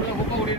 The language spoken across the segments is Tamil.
不要我抱你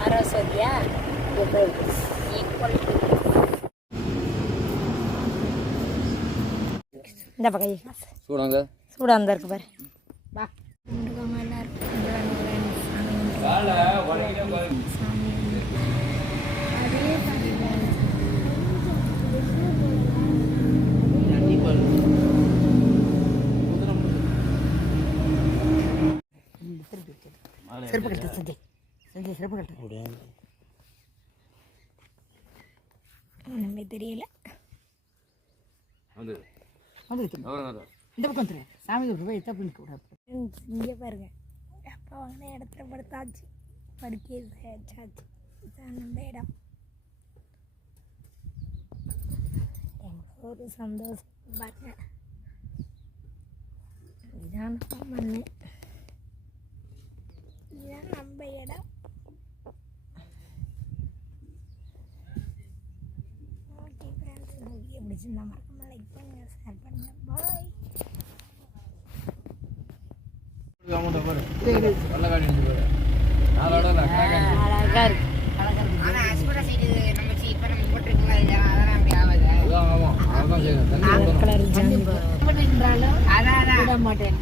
ஆரோ சொல்லியா இந்த பக்கம் சூடாங்க. சூடாக இருந்தா இருக்கு பாரு. வா. செருப்பு கட்டு செஞ்சு செஞ்சு செருப்பு கட்டு ஒன்றுமே தெரியல வந்து இந்த பக்கம் வந்துரு சாமி போய் தப்பு இங்கே பாருங்க அப்பா வாங்கின இடத்துல படுத்தாச்சு படுக்கை வச்சாச்சு இதான் நம்ம இடம் ஒரு சந்தோஷம் பாருங்க இதான் மண்ணு நம்ம இடம். ஓகே ஃப்ரெண்ட்ஸ் வீடியோ பிடிச்சிருந்தா மறக்காம லைக் பண்ணுங்க ஷேர் பண்ணுங்க. பாய் அழகா இருக்கு ஆனா அஸ்பரா சைடு நம்ம இப்ப நம்ம போட்டிருக்கோம் அதெல்லாம் அப்படி ஆகாது. அதான் தண்ணி அதான் அதான். விட மாட்டேன்.